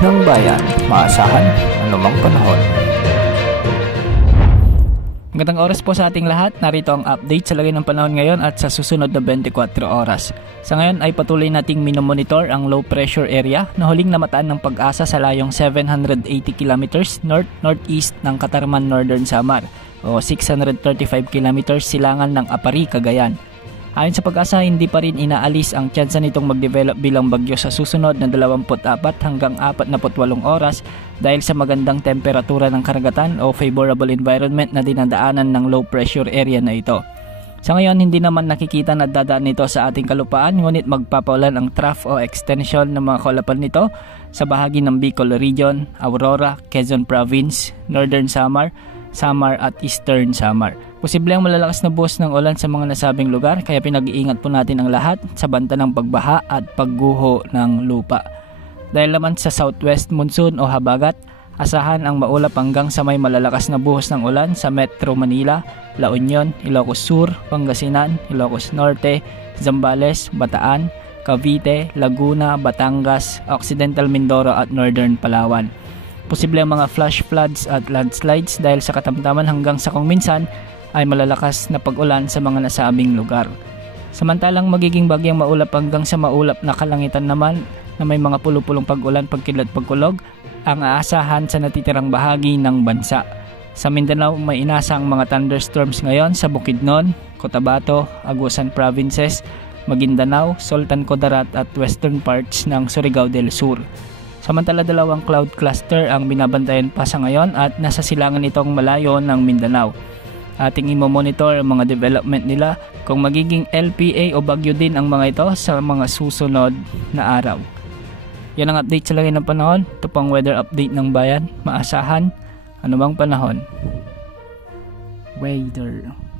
ng bayan, maasahan anumang panahon. Magandang oras po sa ating lahat. Narito ang update sa lagay ng panahon ngayon at sa susunod na 24 oras. Sa ngayon ay patuloy nating minomonitor ang low pressure area na huling namataan ng Pag-asa sa layong 780 kilometers north-northeast ng Katarman, Northern Samar o 635 kilometers silangan ng Apari, Cagayan. Ayon sa Pag-asa, hindi pa rin inaalis ang tsansa nitong mag-develop bilang bagyo sa susunod na 24 hanggang 48 oras dahil sa magandang temperatura ng karagatan o favorable environment na dinadaanan ng low pressure area na ito. Sa ngayon, hindi naman nakikita na dadaan nito sa ating kalupaan, ngunit magpapaulan ang trough o extension ng mga kaulapan nito sa bahagi ng Bicol Region, Aurora, Quezon Province, Northern Samar, Samar at Eastern Samar. Posible ang malalakas na buhos ng ulan sa mga nasabing lugar kaya pinag-iingat po natin ang lahat sa banta ng pagbaha at pagguho ng lupa. Dahil naman sa southwest monsoon o habagat, asahan ang maulap hanggang sa may malalakas na buhos ng ulan sa Metro Manila, La Union, Ilocos Sur, Pangasinan, Ilocos Norte, Zambales, Bataan, Cavite, Laguna, Batangas, Occidental Mindoro at Northern Palawan. Posible ang mga flash floods at landslides dahil sa katamtaman hanggang sa kung minsan ay malalakas na pag-ulan sa mga nasabing lugar. Samantalang magiging bagyang maulap hanggang sa maulap na kalangitan naman na may mga pulupulong pag-ulan, pagkilat, pagkulog ang aasahan sa natitirang bahagi ng bansa. Sa Mindanao may inasang mga thunderstorms ngayon sa Bukidnon, Cotabato, Agusan Provinces, Maguindanao, Sultan Kudarat at western parts ng Surigao del Sur. Samantala dalawang cloud cluster ang binabantayan pa sa ngayon at nasa silangan itong malayo ng Mindanao. Ating imomonitor ang mga development nila kung magiging LPA o bagyo din ang mga ito sa mga susunod na araw. Yan ang update sa lagay ng panahon. Ito pang weather update ng bayan. Maasahan anumang panahon. Weather.